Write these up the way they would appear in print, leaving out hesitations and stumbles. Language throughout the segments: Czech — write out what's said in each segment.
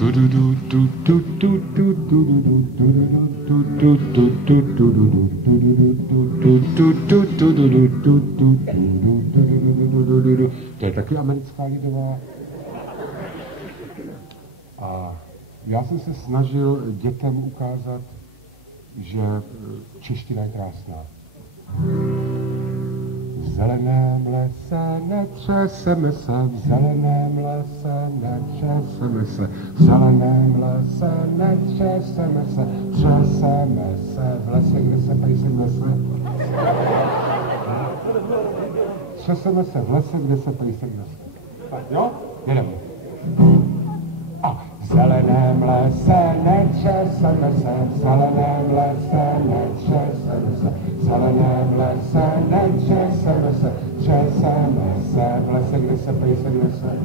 To je taky americká lidová. A já jsem se snažil dětem ukázat, že čeština je krásná. V zeleném lese netřeseme se, v zeleném lese netřeseme se, v zeleném lese netřeseme se, třeseme se v lese, kde se pejsek nese. Třeseme se v lese, kde se pejsek nese. Tak jo? Jedeme. A v zeleném lese netřeseme se, v zeleném lese netřeseme se, v zeleném lese netřeseme se, třeseme se v lese, kde se pejsek nese.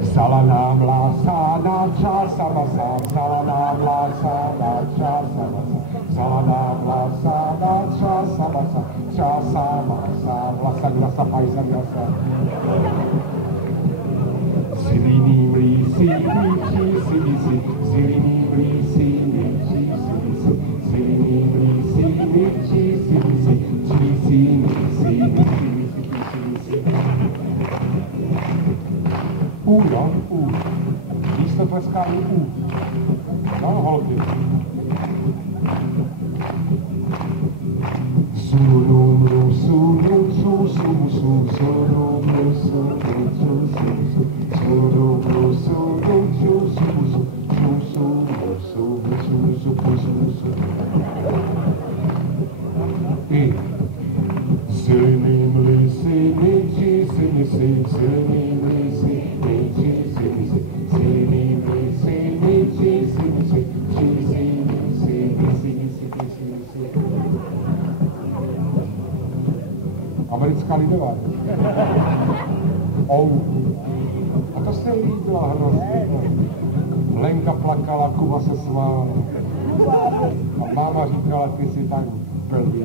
Vzala nám lása na časama sa, vzala nám lása na časama sa, vzala nám lása na časama sa, časama sa, vlasa, glasa, pajsa, glasa. Zelený mlísí, míčí si visí, zelený mlísí, míčí si visí, zelený mlísí, míčí si visí, čísí, mísí, mísí. Jo, místo tleskání no, holky. Sunu, sunu, su, su, su, sunu, su, su, I silným lisy, ničí si mysí, silným lisy, ničí si mysí, silným lisy, ničí si mysí, čísí mysí, mysí. Americká lidová. A to se jí líbila hrozně. Lenka plakala, Kuba se smála. A máma říkala, ty si tak blbý.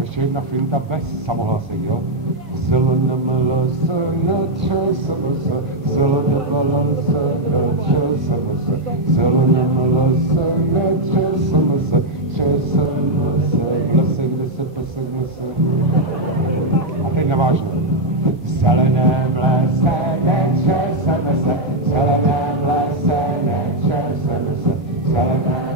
Ještě jedna finta bez samohlasek, jo? A teď navážu. Zeleném lese netřeseme se, zeleném lese netřeseme se, zeleném